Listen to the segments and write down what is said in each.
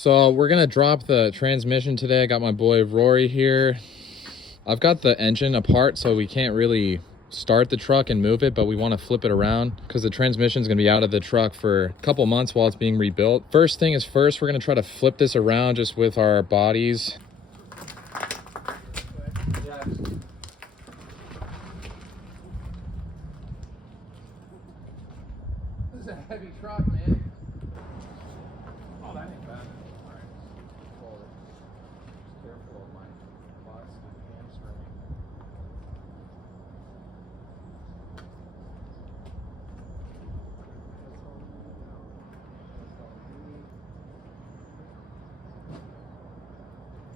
So we're gonna drop the transmission today. I got my boy Rory here. I've got the engine apart, so we can't really start the truck and move it, but we want to flip it around because the transmission is going to be out of the truck for a couple months while it's being rebuilt. First thing is first, we're going to try to flip this around just with our bodies. This is a heavy truck, man. Oh, that ain't bad. All right. Hold it. Just careful of my bust and hamstring.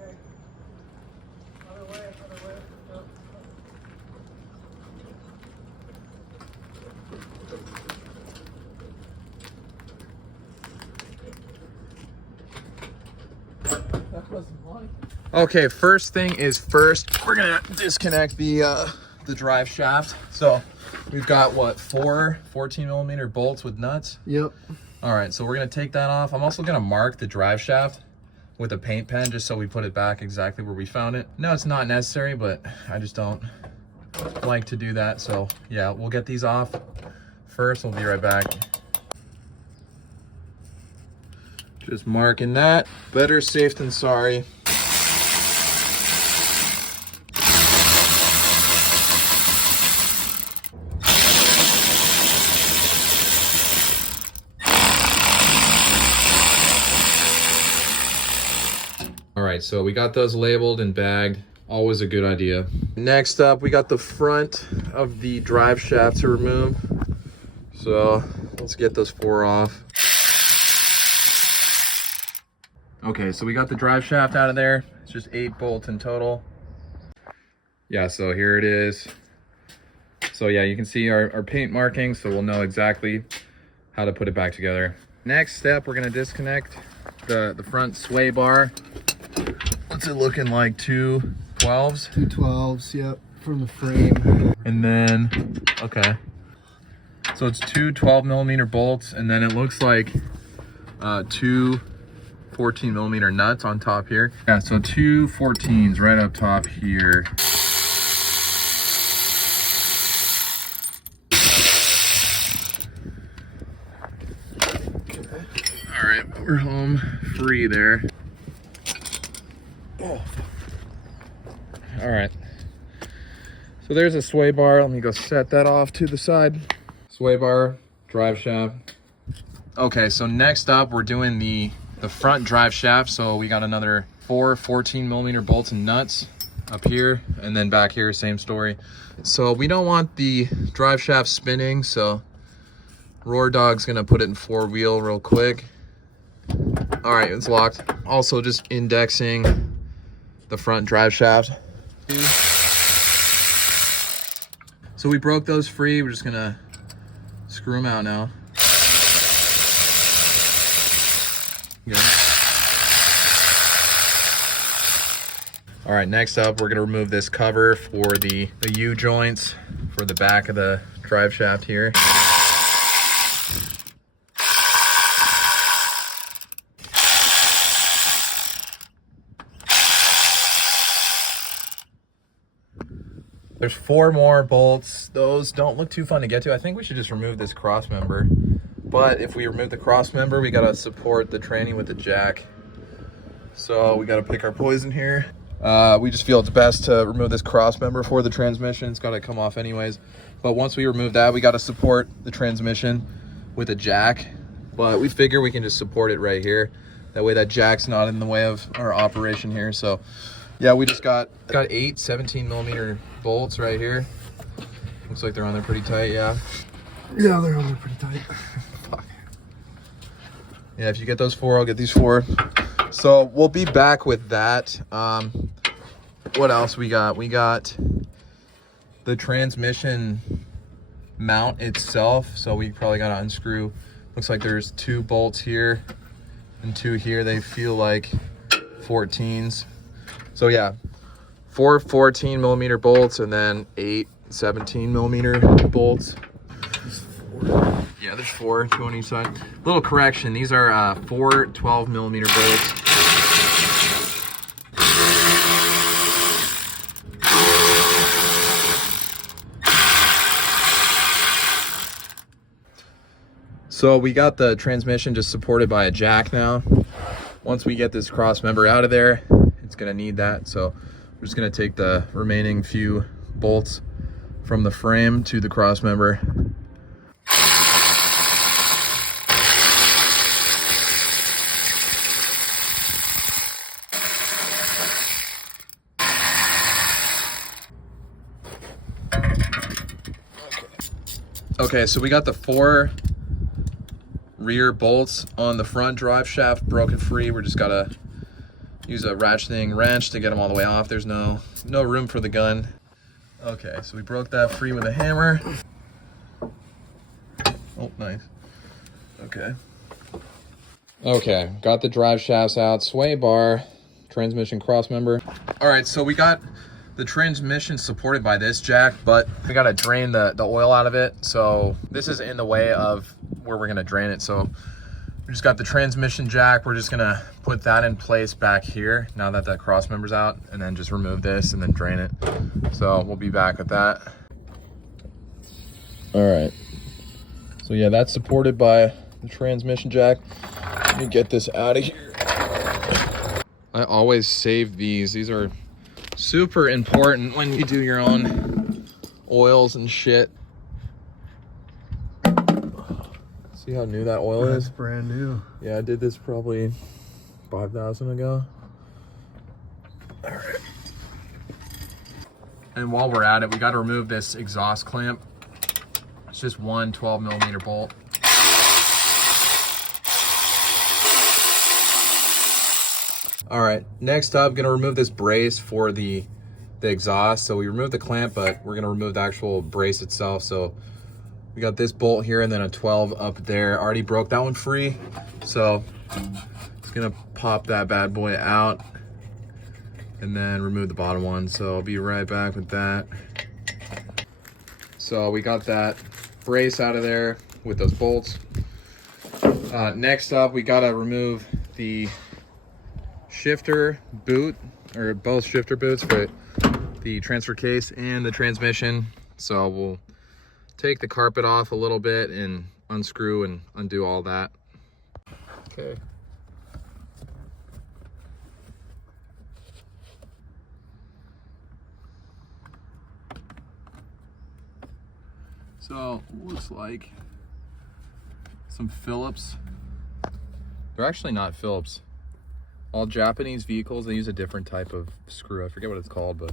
Okay. Other way, other way. Yep. Okay, first thing is first, we're gonna disconnect the drive shaft. So we've got what, 14mm bolts with nuts? Yep. All right, so we're gonna take that off. I'm also gonna mark the drive shaft with a paint pen just so we put it back exactly where we found it. No, it's not necessary, but I just don't like to do that. So yeah, we'll get these off first. We'll be right back. Just marking that. Better safe than sorry. All right, so we got those labeled and bagged. Always a good idea. Next up, we got the front of the drive shaft to remove. So let's get those 4 off. Okay, so we got the drive shaft out of there. It's just 8 bolts in total. Yeah, so here it is. So yeah, you can see our paint markings, so we'll know exactly how to put it back together. Next step, we're gonna disconnect the front sway bar. What's it looking like, 2 12s? 2 12s, yep, from the frame. And then, okay. So it's 2 12mm bolts, and then it looks like 2 14mm nuts on top here. Yeah, so 2 14s right up top here. All right, we're home free there. Oh. All right. So there's a sway bar. Let me go set that off to the side. Sway bar, drive shaft. Okay, so next up, we're doing the front drive shaft. So we got another 4 14mm bolts and nuts up here, and then back here, same story. So we don't want the drive shaft spinning, so Roar Dog's gonna put it in 4-wheel real quick. All right, it's locked. Also just indexing the front drive shaft. So we broke those free. We're just gonna screw them out now. Good. All right, next up, we're gonna remove this cover for the U-joints for the back of the drive shaft here. There's 4 more bolts. Those don't look too fun to get to. I think we should just remove this cross member. But if we remove the cross member, we gotta support the tranny with the jack. So we gotta pick our poison here. We just feel it's best to remove this cross member for the transmission. It's gotta come off anyways. But once we remove that, we gotta support the transmission with a jack. But we figure we can just support it right here. That way that jack's not in the way of our operation here. So yeah, we just got 8 17mm bolts right here. Looks like they're on there pretty tight, yeah. Yeah, they're on there pretty tight. Fuck. Yeah, if you get those 4, I'll get these 4. So we'll be back with that. What else we got? We got the transmission mount itself. So we probably gotta unscrew. Looks like there's 2 bolts here and 2 here. They feel like 14s. So yeah, 4 14mm bolts and then 8 17mm bolts. Yeah, there's 4, 2 on each side. Little correction, these are 4 12mm bolts. So we got the transmission just supported by a jack now. Once we get this cross member out of there, it's gonna need that. So we're just gonna take the remaining few bolts from the frame to the cross member. Okay, so we got the 4 rear bolts on the front drive shaft broken free. We're just gotta use a ratcheting wrench to get them all the way off. There's no room for the gun. Okay, so we broke that free with a hammer. Oh, nice. Okay, got the drive shafts out, sway bar, transmission cross member. All right, so we got the transmission supported by this jack, but we gotta drain the oil out of it. So this is in the way of where we're gonna drain it. So we just got the transmission jack. We're just gonna put that in place back here now that that cross member's out, and then just remove this and then drain it. So we'll be back with that. All right. So yeah, that's supported by the transmission jack. Let me get this out of here. I always save these. These are super important when you do your own oils and shit. See how new that oil is? That's brand new. Yeah, I did this probably 5,000 ago. All right. And while we're at it, we got to remove this exhaust clamp. It's just one 12mm bolt. All right, next up, gonna remove this brace for the exhaust. So we removed the clamp, but we're gonna remove the actual brace itself. So we got this bolt here and then a 12 up there. Already broke that one free. So it's gonna pop that bad boy out and then remove the bottom one. So I'll be right back with that. So we got that brace out of there with those bolts. Next up, we gotta remove the shifter boot, or both shifter boots for the transfer case and the transmission. So we'll take the carpet off a little bit and unscrew and undo all that. Okay. So looks like some Phillips. They're actually not Phillips. All Japanese vehicles, they use a different type of screw. I forget what it's called, but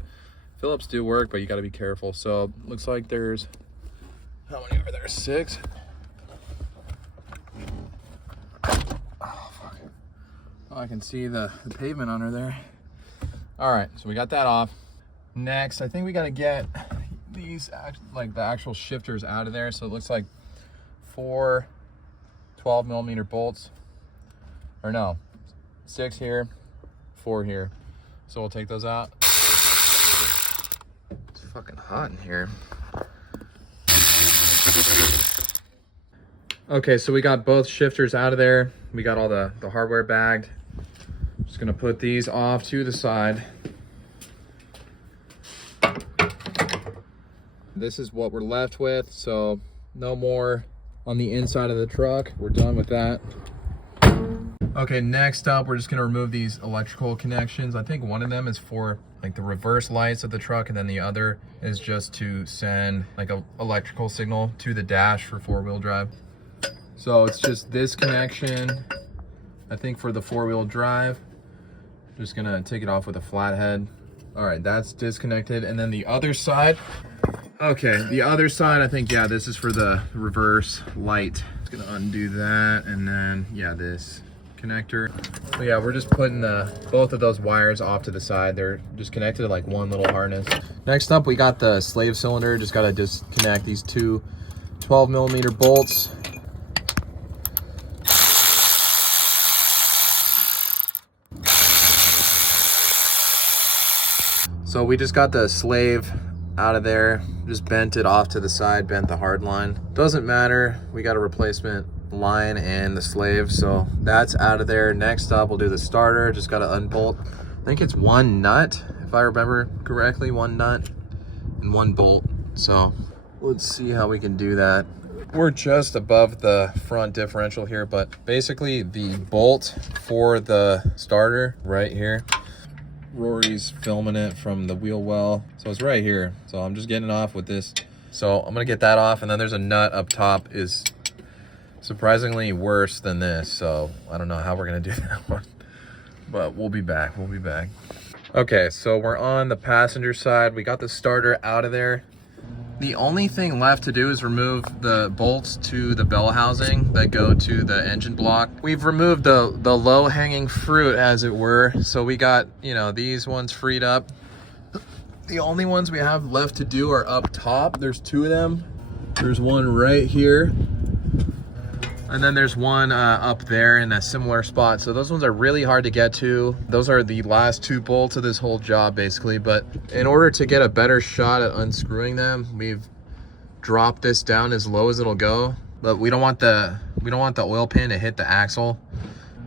Phillips do work, but you got to be careful. So looks like there's, how many are there? 6. Oh, fuck. Oh, I can see the pavement under there. All right, so we got that off. Next, I think we got to get these, like the actual shifters out of there. So it looks like 4 12mm bolts, or no, 6 here, 4 here. So we'll take those out. It's fucking hot in here. Okay, so we got both shifters out of there. We got all the hardware bagged. Just gonna put these off to the side. This is what we're left with, so no more on the inside of the truck. We're done with that. Okay, next up, we're just gonna remove these electrical connections. I think one of them is for like the reverse lights of the truck, and then the other is just to send like a electrical signal to the dash for 4-wheel drive. So it's just this connection, I think, for the 4-wheel drive. Just gonna take it off with a flathead. All right, that's disconnected. And then the other side, okay, the other side, I think, yeah, this is for the reverse light. Just gonna undo that, and then, yeah, this connector. So yeah, we're just putting both of those wires off to the side. They're just connected to like one little harness. Next up, we got the slave cylinder. Just gotta disconnect these 2 12mm bolts. So we just got the slave out of there. Just bent it off to the side, bent the hard line. Doesn't matter. We got a replacement line and the slave, so that's out of there. Next up, we'll do the starter. Just got to unbolt. I think it's one nut, if I remember correctly, one nut and one bolt. So let's see how we can do that. We're just above the front differential here, but basically the bolt for the starter right here, Rory's filming it from the wheel well, so it's right here. So I'm just getting it off with this. So I'm gonna get that off, and then there's a nut up top is surprisingly worse than this, so I don't know how we're gonna do that one, but we'll be back. Okay, so we're on the passenger side. We got the starter out of there. The only thing left to do is remove the bolts to the bell housing that go to the engine block. We've removed the low-hanging fruit, as it were. So we got, you know, these ones freed up. The only ones we have left to do are up top. There's two of them. There's one right here. And then there's one up there in a similar spot. So those ones are really hard to get to. Those are the last two bolts of this whole job, basically. But in order to get a better shot at unscrewing them, we've dropped this down as low as it'll go. But we don't want the oil pan to hit the axle.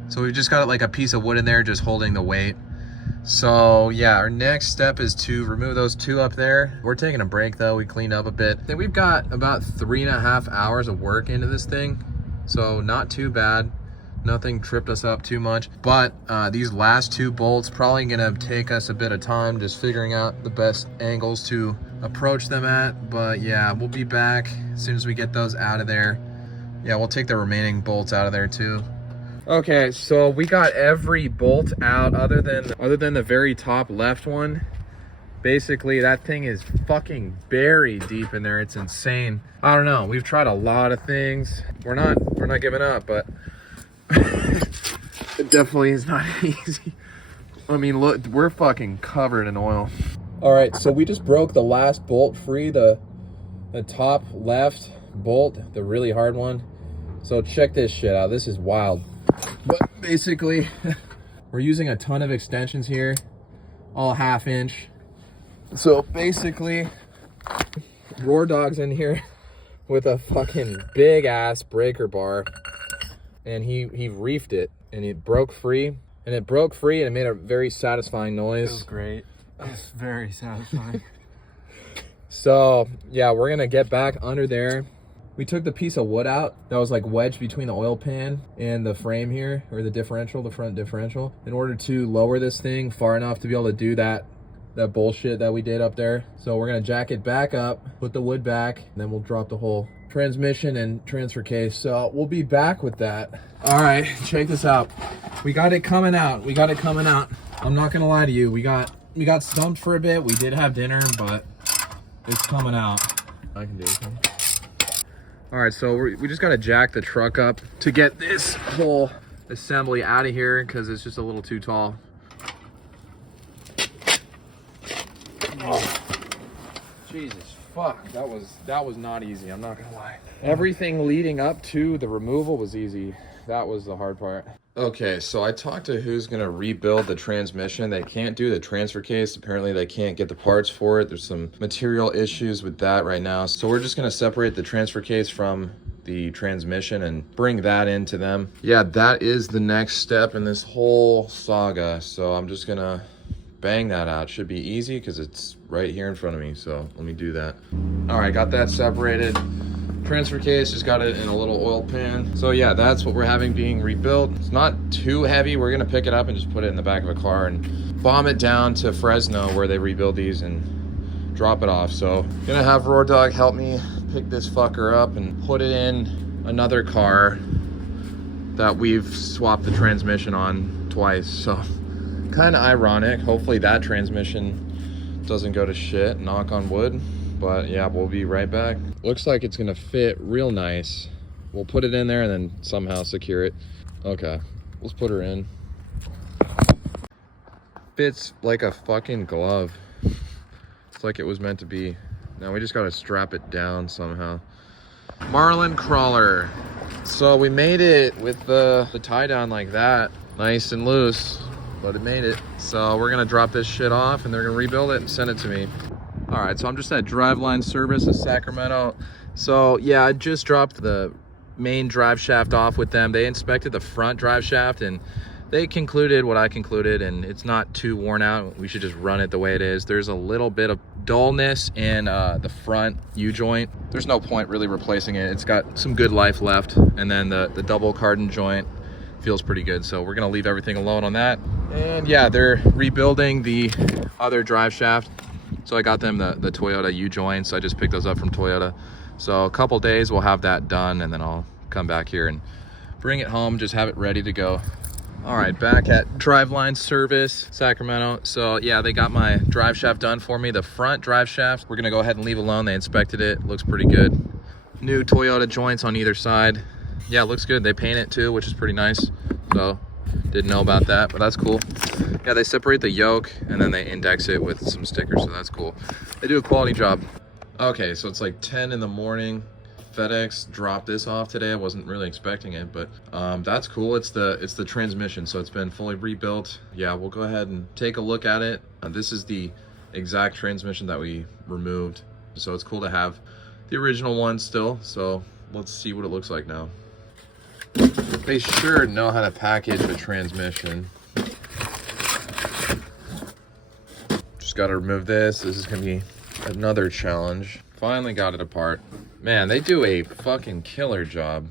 So we've just got like a piece of wood in there just holding the weight. So yeah, our next step is to remove those two up there. We're taking a break though. We cleaned up a bit. I think we've got about 3.5 hours of work into this thing. So not too bad. Nothing tripped us up too much. But these last two bolts probably gonna take us a bit of time just figuring out the best angles to approach them at. But yeah, we'll be back as soon as we get those out of there. Yeah, we'll take the remaining bolts out of there too. Okay, so we got every bolt out other than the very top left one. Basically, that thing is fucking buried deep in there. It's insane. I don't know. We've tried a lot of things. We're not giving up, but it definitely is not easy. I mean, look, we're fucking covered in oil. All right, so we just broke the last bolt free, the top left bolt, the really hard one. So check this shit out. This is wild. But basically, we're using a ton of extensions here, all 1/2 inch. So basically, Roar Dog's in here with a fucking big ass breaker bar, and he reefed it, and it broke free, and it made a very satisfying noise. It was great. It was very satisfying. So yeah, we're gonna get back under there. We took the piece of wood out that was like wedged between the oil pan and the frame here, or the differential, the front differential, in order to lower this thing far enough to be able to do that bullshit that we did up there. So we're gonna jack it back up, put the wood back, and then we'll drop the whole transmission and transfer case. So we'll be back with that. All right, check this out. We got it coming out. I'm not gonna lie to you. We got stumped for a bit. We did have dinner, but it's coming out. I can do it. All right, so we just gotta jack the truck up to get this whole assembly out of here because it's just a little too tall. Oh, Jesus fuck, that was not easy, I'm not gonna lie. Everything leading up to the removal was easy. That was the hard part. Okay, so I talked to who's gonna rebuild the transmission. They can't do the transfer case. Apparently they can't get the parts for it. There's some material issues with that right now. So we're just gonna separate the transfer case from the transmission and bring that into them. Yeah, that is the next step in this whole saga. So I'm just gonna bang that out. Should be easy because it's right here in front of me. So let me do that. All right, got that separated. Transfer case, just got it in a little oil pan. So yeah, that's what we're having being rebuilt. It's not too heavy. We're gonna pick it up and just put it in the back of a car and bomb it down to Fresno where they rebuild these and drop it off. So gonna have Roar Dog help me pick this fucker up and put it in another car that we've swapped the transmission on twice. So kind of ironic. Hopefully that transmission doesn't go to shit, knock on wood. But yeah, we'll be right back. Looks like it's gonna fit real nice. We'll put it in there and then somehow secure it. Okay, let's put her in. Fits like a fucking glove. It's like it was meant to be. Now we just gotta strap it down somehow. Marlin crawler. So we made it with the tie down like that, nice and loose, but it made it. So we're gonna drop this shit off and they're gonna rebuild it and send it to me. All right, so I'm just at Driveline Service in Sacramento. So yeah, I just dropped the main drive shaft off with them. They inspected the front drive shaft and they concluded what I concluded, and it's not too worn out. We should just run it the way it is. There's a little bit of dullness in the front U-joint. There's no point really replacing it. It's got some good life left. And then the double cardan joint feels pretty good. So we're gonna leave everything alone on that. And yeah, they're rebuilding the other drive shaft. So I got them the Toyota U-joints. I just picked those up from Toyota. So a couple days we'll have that done, and then I'll come back here and bring it home, just have it ready to go. All right, back at Driveline Service, Sacramento. So yeah, they got my drive shaft done for me. The front drive shaft, we're gonna go ahead and leave alone. They inspected it, looks pretty good. New Toyota joints on either side. Yeah, it looks good. They paint it too, which is pretty nice. So didn't know about that, but that's cool. Yeah, they separate the yoke and then they index it with some stickers, so that's cool. They do a quality job. Okay, so it's like 10 in the morning. FedEx dropped this off today. I wasn't really expecting it, but that's cool. It's the transmission, so it's been fully rebuilt. Yeah, we'll go ahead and take a look at it. This is the exact transmission that we removed, so it's cool to have the original one still. So let's see what it looks like now. They sure know how to package a transmission. Just got to remove this. This is gonna be another challenge. Finally got it apart. Man, they do a fucking killer job.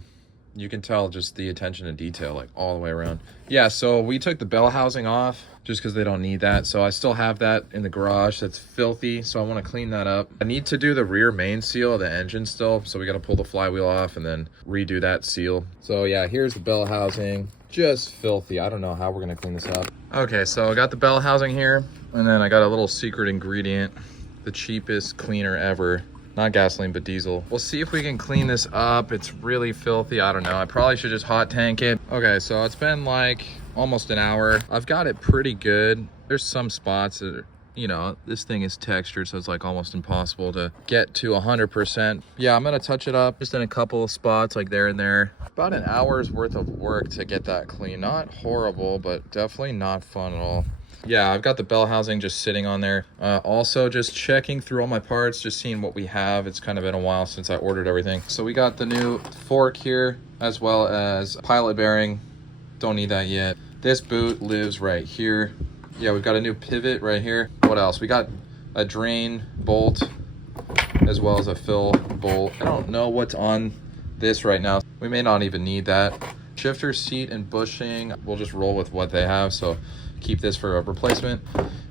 You can tell just the attention to detail, like all the way around. Yeah, so we took the bell housing off just because they don't need that. So I still have that in the garage. That's filthy, so I want to clean that up. I need to do the rear main seal of the engine still, so we got to pull the flywheel off and then redo that seal. So yeah, here's the bell housing. Just filthy. I don't know how we're gonna clean this up. Okay, so I got the bell housing here, and then I got a little secret ingredient, the cheapest cleaner ever. Not gasoline, but diesel. We'll see if we can clean this up. It's really filthy. I don't know. I probably should just hot tank it. Okay, so it's been like almost an hour. I've got it pretty good. There's some spots that are, you know, this thing is textured, so it's like almost impossible to get to 100%. Yeah, I'm gonna touch it up just in a couple of spots, like there and there. About an hour's worth of work to get that clean. Not horrible, but definitely not fun at all. Yeah, I've got the bell housing just sitting on there. Also just checking through all my parts, just seeing what we have. It's kind of been a while since I ordered everything. So we got the new fork here, as well as pilot bearing. Don't need that yet. This boot lives right here. Yeah, we've got a new pivot right here. What else? We got a drain bolt, as well as a fill bolt. I don't know what's on this right now. We may not even need that. Shifter seat and bushing, we'll just roll with what they have. So keep this for a replacement.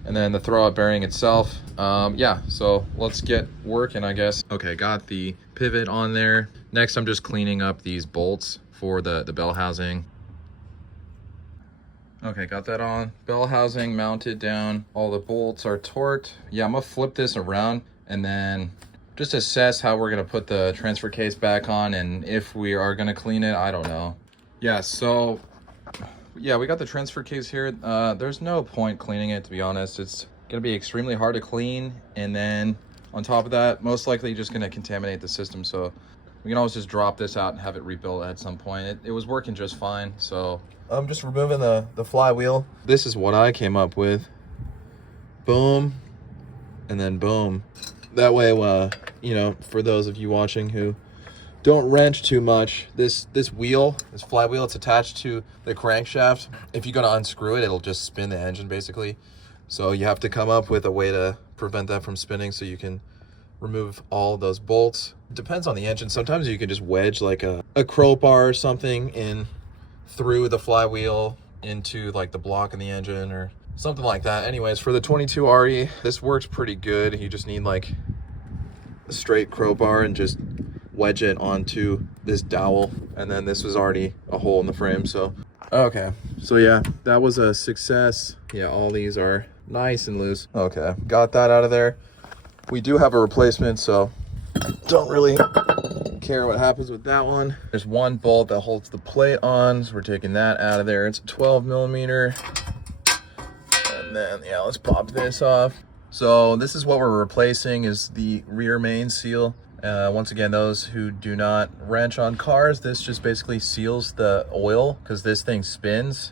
And then the throwout bearing itself, yeah, so let's get working, I guess. Okay, got the pivot on there. Next, I'm just cleaning up these bolts for the bell housing. Okay, got that on. Bell housing mounted down. All the bolts are torqued. Yeah, I'm gonna flip this around and then just assess how we're gonna put the transfer case back on, and if we are gonna clean it, I don't know. Yeah, so yeah, we got the transfer case here. There's no point cleaning it, to be honest. It's gonna be extremely hard to clean, and then on top of that, most likely just gonna contaminate the system. So we can always just drop this out and have it rebuilt at some point. It was working just fine. So I'm just removing the flywheel. This is what I came up with. Boom, and then boom. That way, you know, for those of you watching who don't wrench too much, this wheel, this flywheel, it's attached to the crankshaft. If you're gonna unscrew it, it'll just spin the engine basically. So you have to come up with a way to prevent that from spinning, so you can remove all those bolts. It depends on the engine. Sometimes you can just wedge like a crowbar or something in through the flywheel into like the block in the engine or something like that. Anyways, for the 22 RE, this works pretty good. You just need like a straight crowbar and just wedge it onto this dowel, and then this was already a hole in the frame. So okay, so yeah, that was a success. Yeah, all these are nice and loose. Okay, got that out of there. We do have a replacement, so don't really care what happens with that one. There's one bolt that holds the plate on, so we're taking that out of there. It's a 12 millimeter. And then yeah, let's pop this off. So this is what we're replacing, is the rear main seal. Once again, those who do not wrench on cars, this just basically seals the oil, because this thing spins.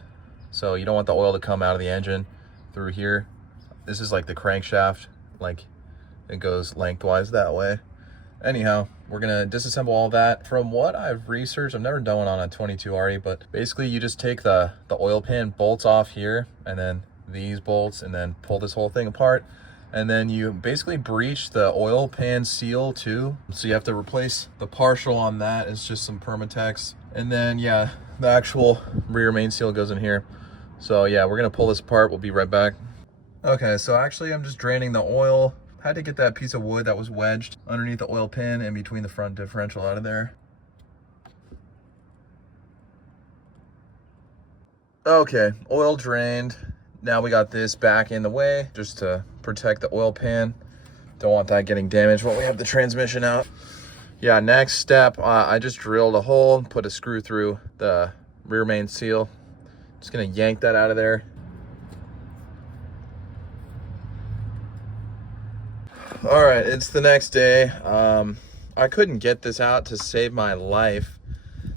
So you don't want the oil to come out of the engine through here. This is like the crankshaft, like it goes lengthwise that way. Anyhow, we're gonna disassemble all that. From what I've researched, I've never done one on a 22 RE, but basically you just take the oil pan bolts off here, and then these bolts, and then pull this whole thing apart. And then you basically breach the oil pan seal too. So you have to replace the partial on that. It's just some Permatex. And then yeah, the actual rear main seal goes in here. So yeah, we're gonna pull this apart. We'll be right back. Okay, so actually I'm just draining the oil. Had to get that piece of wood that was wedged underneath the oil pan and between the front differential out of there. Okay, oil drained. Now we got this back in the way just to protect the oil pan. Don't want that getting damaged when we have the transmission out. Yeah, next step, I just drilled a hole, put a screw through the rear main seal. Just gonna yank that out of there. All right, it's the next day. I couldn't get this out to save my life.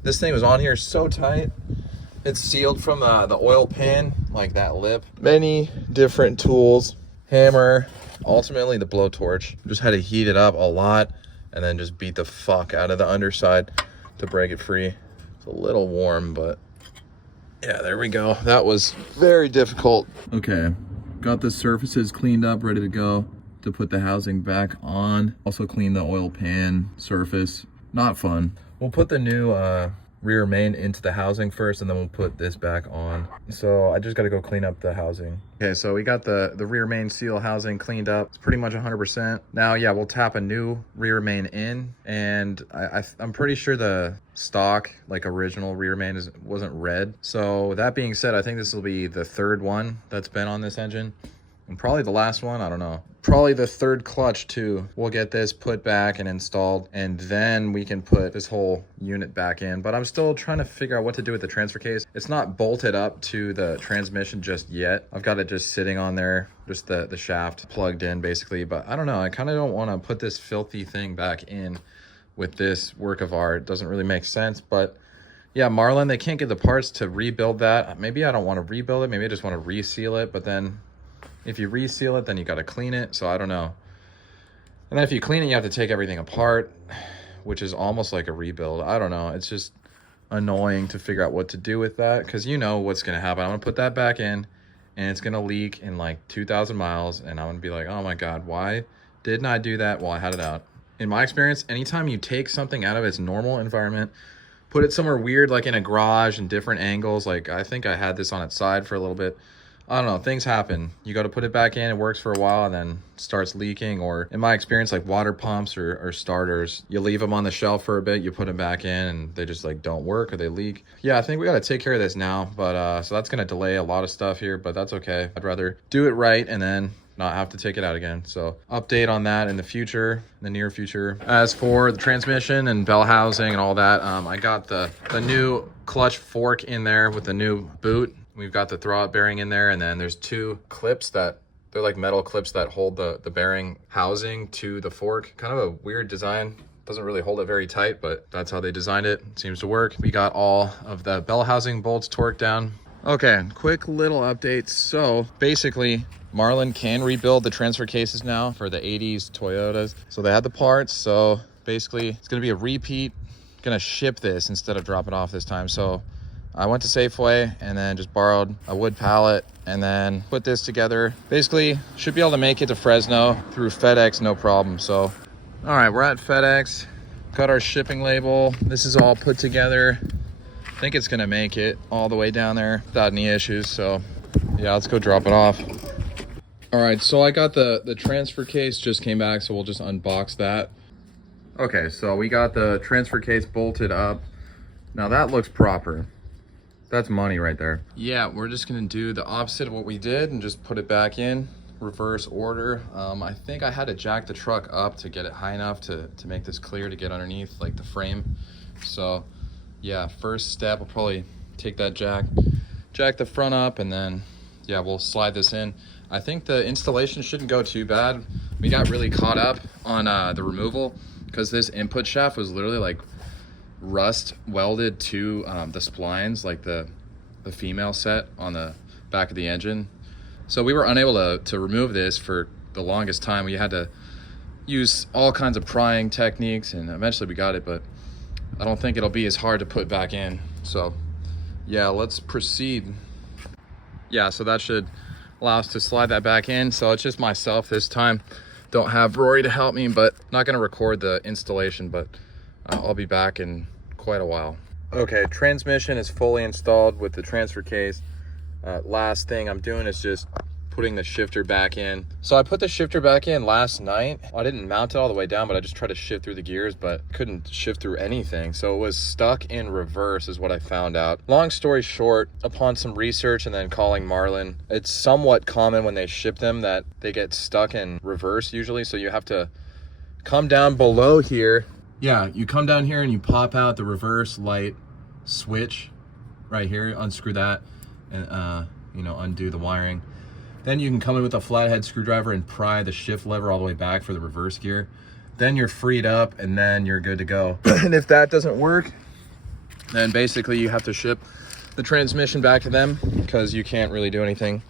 This thing was on here so tight. It's sealed from the oil pan, like that lip. Many different tools, hammer, ultimately the blowtorch. Just had to heat it up a lot and then just beat the fuck out of the underside to break it free. It's a little warm, but yeah, there we go. That was very difficult. Okay, got the surfaces cleaned up, ready to go to put the housing back on. Also clean the oil pan surface. Not fun. We'll put the new rear main into the housing first, and then we'll put this back on. So I just got to go clean up the housing. Okay, so we got the rear main seal housing cleaned up. It's pretty much 100%. Now, yeah, we'll tap a new rear main in, and I'm pretty sure the stock, like original rear main wasn't red. So that being said, I think this will be the third one that's been on this engine. And probably the last one, I don't know. Probably the third clutch too. We'll get this put back and installed, and then we can put this whole unit back in. But I'm still trying to figure out what to do with the transfer case. It's not bolted up to the transmission just yet. I've got it just sitting on there, just the shaft plugged in basically. But I don't know, I kind of don't want to put this filthy thing back in with this work of art. It doesn't really make sense, but yeah, Marlin, they can't get the parts to rebuild that. Maybe I don't want to rebuild it. Maybe I just want to reseal it, but then if you reseal it, then you got to clean it. So I don't know. And then if you clean it, you have to take everything apart, which is almost like a rebuild. I don't know. It's just annoying to figure out what to do with that, because you know what's going to happen. I'm going to put that back in, and it's going to leak in like 2,000 miles. And I'm going to be like, oh my God, why didn't I do that while I had it out? In my experience, anytime you take something out of its normal environment, put it somewhere weird, like in a garage and different angles. Like I think I had this on its side for a little bit. I don't know, things happen. You got to put it back in, it works for a while, and then starts leaking. Or in my experience, like water pumps or starters, you leave them on the shelf for a bit, you put them back in, and they just like don't work or they leak. Yeah, I think we got to take care of this now. But so that's going to delay a lot of stuff here, but that's okay. I'd rather do it right and then not have to take it out again. So update on that in the future, in the near future. As for the transmission and bell housing and all that, I got the new clutch fork in there with the new boot. We've got the throwout bearing in there, and then there's two clips that they're like metal clips that hold the bearing housing to the fork. Kind of a weird design. Doesn't really hold it very tight, but that's how they designed it. It seems to work. We got all of the bell housing bolts torqued down. Okay, quick little update. So basically, Marlin can rebuild the transfer cases now for the 80s Toyotas. So they had the parts. So basically, it's going to be a repeat. Going to ship this instead of drop it off this time. So I went to Safeway and then just borrowed a wood pallet and then put this together. Basically, should be able to make it to Fresno through FedEx, no problem. So, all right, we're at FedEx. Got our shipping label. This is all put together. I think it's gonna make it all the way down there without any issues. So, yeah, let's go drop it off. All right, so I got the transfer case, just came back, so we'll just unbox that. Okay, so we got the transfer case bolted up. Now that looks proper. That's money right there. Yeah, we're just gonna do the opposite of what we did and just put it back in reverse order. I think I had to jack the truck up to get it high enough to make this clear to get underneath like the frame. So yeah, first step, I'll probably take that jack the front up, and then yeah, we'll slide this in. I think the installation shouldn't go too bad. We got really caught up on the removal because this input shaft was literally like rust welded to the splines, like the female set on the back of the engine. So we were unable to remove this for the longest time. We had to use all kinds of prying techniques, and eventually we got it, but I don't think it'll be as hard to put back in. So yeah, let's proceed. Yeah, so that should allow us to slide that back in. So it's just myself this time. Don't have Rory to help me, but not gonna record the installation, but I'll be back in quite a while. Okay, transmission is fully installed with the transfer case. Last thing I'm doing is just putting the shifter back in. So I put the shifter back in last night. I didn't mount it all the way down, but I just tried to shift through the gears, but couldn't shift through anything. So it was stuck in reverse is what I found out. Long story short, upon some research and then calling Marlin, it's somewhat common when they ship them that they get stuck in reverse usually. So you have to come down below here. Yeah, you come down here and you pop out the reverse light switch right here, unscrew that, and you know, undo the wiring. Then you can come in with a flathead screwdriver and pry the shift lever all the way back for the reverse gear. Then you're freed up and then you're good to go. And if that doesn't work, then basically you have to ship the transmission back to them, because you can't really do anything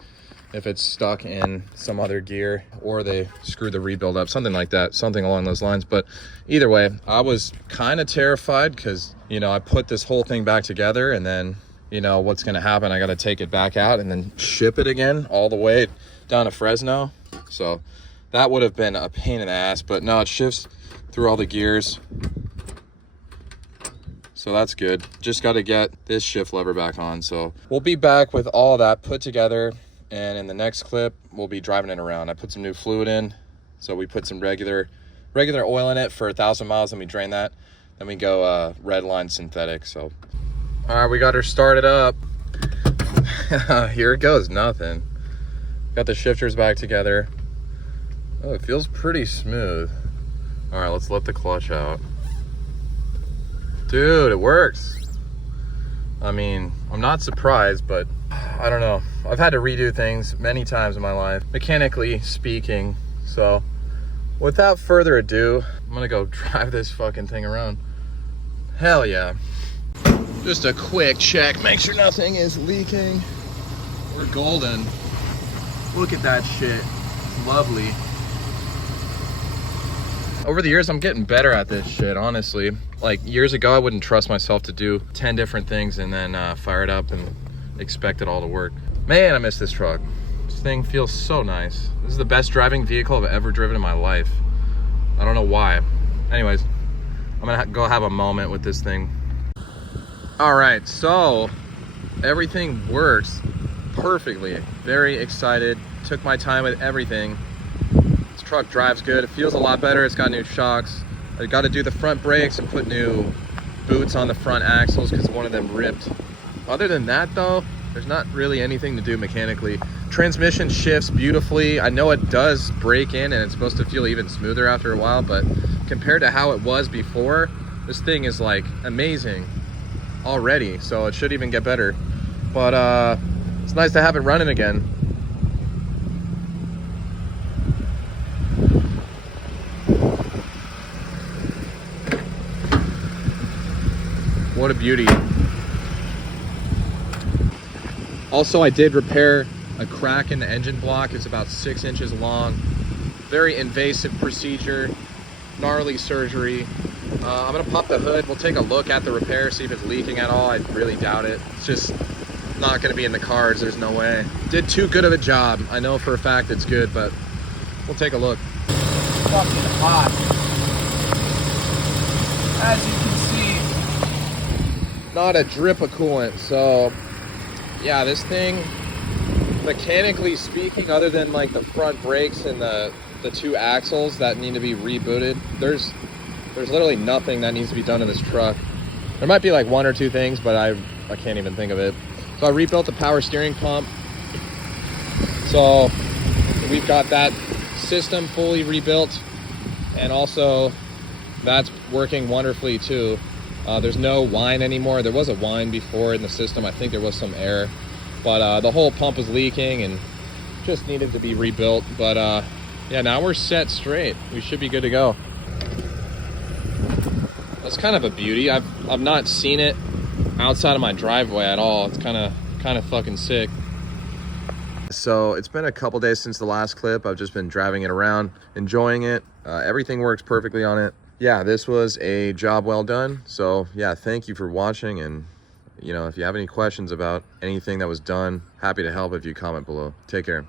if it's stuck in some other gear, or they screw the rebuild up, something like that, something along those lines. But either way, I was kind of terrified because, you know, I put this whole thing back together, and then, you know, what's going to happen, I got to take it back out and then ship it again all the way down to Fresno. So that would have been a pain in the ass, but no, it shifts through all the gears. So that's good. Just got to get this shift lever back on. So we'll be back with all that put together, and in the next clip we'll be driving it around. I put some new fluid in, so we put some regular oil in it for 1,000 miles, and we drain that, then we go red line synthetic. So all right, we got her started up. Here it goes, nothing. Got the shifters back together. Oh, it feels pretty smooth. All right, let's let the clutch out. Dude, it works. I mean, I'm not surprised, but I don't know. I've had to redo things many times in my life, mechanically speaking. So without further ado, I'm gonna go drive this fucking thing around. Hell yeah. Just a quick check, make sure nothing is leaking. We're golden. Look at that shit, it's lovely. Over the years, I'm getting better at this shit, honestly. Like years ago, I wouldn't trust myself to do 10 different things and then fire it up and expect it all to work. Man, I miss this truck. This thing feels so nice. This is the best driving vehicle I've ever driven in my life. I don't know why. Anyways, I'm gonna go have a moment with this thing. All right, so everything works perfectly. Very excited. Took my time with everything. This truck drives good. It feels a lot better. It's got new shocks. I got to do the front brakes and put new boots on the front axles because one of them ripped. Other than that, though, there's not really anything to do mechanically. Transmission shifts beautifully. I know it does break in and it's supposed to feel even smoother after a while, but compared to how it was before, this thing is like amazing already, so it should even get better. But it's nice to have it running again. What a beauty. Also, I did repair a crack in the engine block. It's about 6 inches long. Very invasive procedure, gnarly surgery. I'm gonna pop the hood. We'll take a look at the repair, see if it's leaking at all. I really doubt it. It's just not gonna be in the cards. There's no way. Did too good of a job. I know for a fact it's good, but we'll take a look. Fucking hot. As you can see, not a drip of coolant. So yeah, this thing, mechanically speaking, other than like the front brakes and the two axles that need to be rebooted, there's literally nothing that needs to be done to this truck. There might be like one or two things, but I can't even think of it. So I rebuilt the power steering pump. So we've got that system fully rebuilt, and also that's working wonderfully too. There's no whine anymore. There was a whine before in the system. I think there was some air, but the whole pump was leaking and just needed to be rebuilt. But yeah, now we're set straight. We should be good to go. That's kind of a beauty. I've not seen it outside of my driveway at all. It's kind of fucking sick. So it's been a couple days since the last clip. I've just been driving it around, enjoying it. Everything works perfectly on it. Yeah, this was a job well done. So yeah, thank you for watching. And you know, if you have any questions about anything that was done, happy to help if you comment below. Take care.